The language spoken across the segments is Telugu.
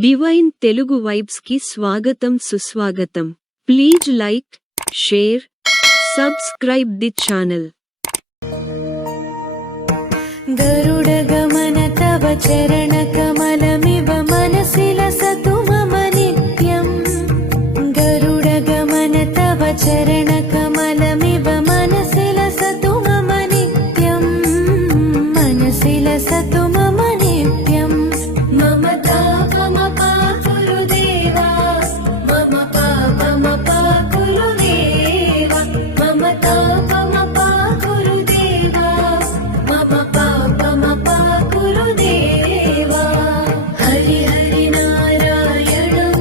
డివైన్ తెలుగు వైబ్స్ కి స్వాగతం సుస్వాగతం. Please like, share, subscribe the channel. గరుడ గమన తవ చరణ కమలమివ మనసిల సతు మమ నిత్యం. గరుడ గమన తవ చరణ కమలమివ మనసిల సతు మమ నిత్యం. మనసిల సతు మమ నిత్యం. మమ తాపమ పాకులు దేవా, మమ పాపమ పాకులు దేవా, మమ తాపమ పాకులు దేవా, మమ పాపమ పాకులు దేవా. హరి హరి నారాయణం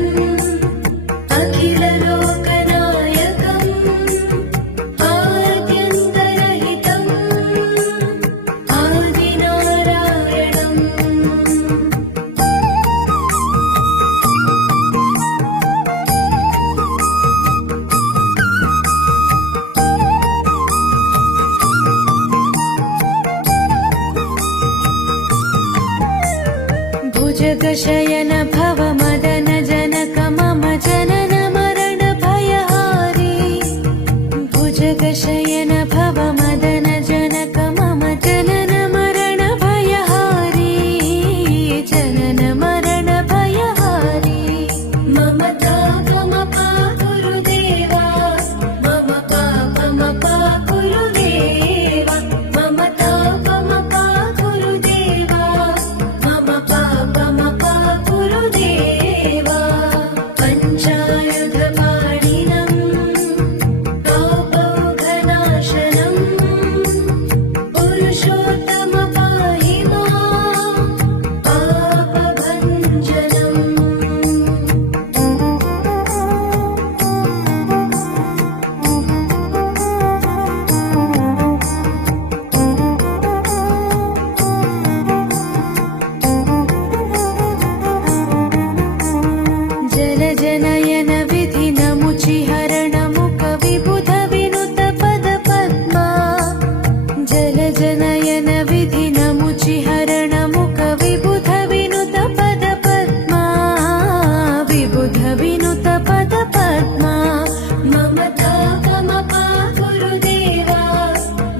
అఖిల లోకనాయకం ఆద్యంతరహితం ఆదినారాయణం. भुजगशयन भव मदन जनक मम जनन मरण भयहारी. भुजगशयन भव मदन जनक मम जनन मरण भयहारी. जनन मरण भयहारी. मम तापम पाकुरु देवा, मम पापम पाकुरु देवा, मम तापम पाकुरु देवा, मम पापम पाकुरु देवा. पञ्चायुधपाणिनं पापौघनाशनं पुरुषोत्तम पाहि मां पापभञ्जनम्. जलजनयन विधिनमुचिहरण मुख विबुध विनुत पद पद्मा. जलजनयन विधिनमुचिहरण मुख विबुध विनुत पद पद्मा. विबुध विनुत पद पद्मा. मम तापम पाकुरु देवा,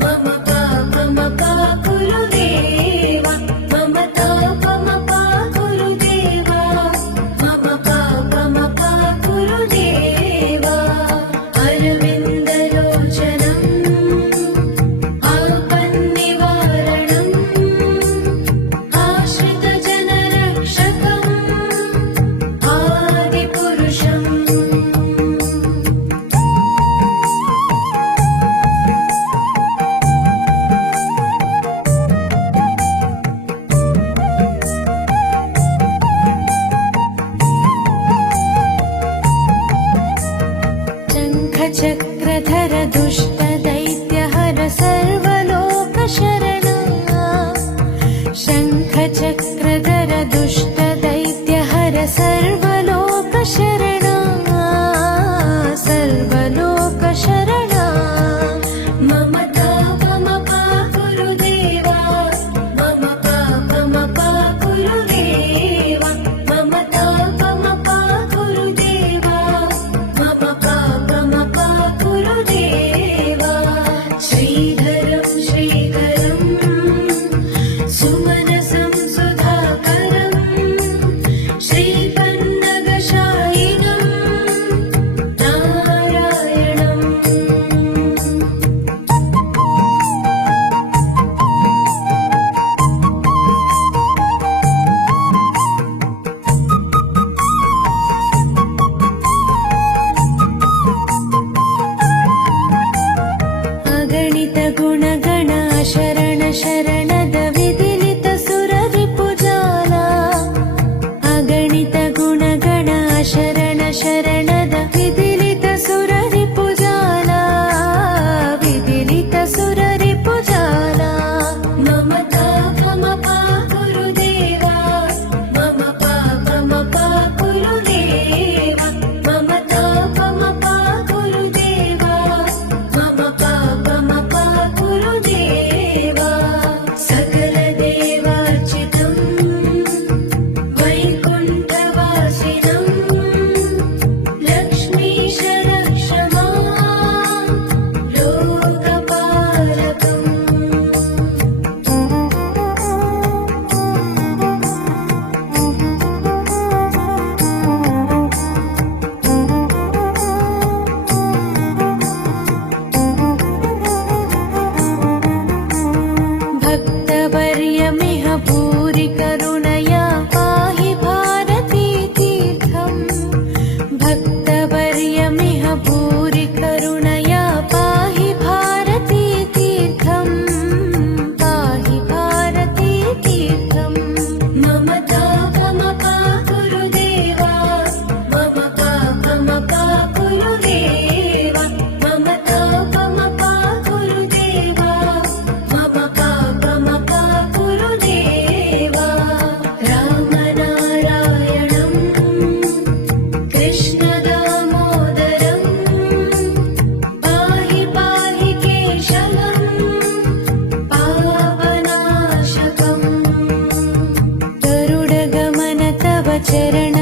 मम पापम पाकुरु देवा, मम तापम पाकुरु देवा, मम पापम पाकुरु देवा. अरविन्दलोचनम् आपन्निवारणम् आश्रितजनरक्षकम् आदिपुरुषम्. शङ्खचक्रधर दुष्ट दैत्यहर सर्वलोकशरणा. शङ्खचक्रधर दुष्ट दैत्यहर सर्वलोकशरणा. सर्वलोकशरणा. मम तापम पाकुरु देवा, मम पापम पाकुरु देवा, मम तापम पाकुरु देवा, मम पापम पाकुरु देवा. श्रीधरं श्रीधरं सुमनसं सुधाकरं श्रीपन्नगशायिनं नारायणम्. अगणित गुणगण शरण शरणद विदिलित सुररिपुजाला. अगणित गुणगण शरण शरणद विदिलित सुररिपुजाला. विदिलित सुररिपुजाला. मम तापम पाकुरु देवा, मम पापम पाकुरु देवा, मम तापम पाकुरु देवा, मम पापम पाकुरु देवा. सकल देवार्चितं वैकुण्ठवा चरण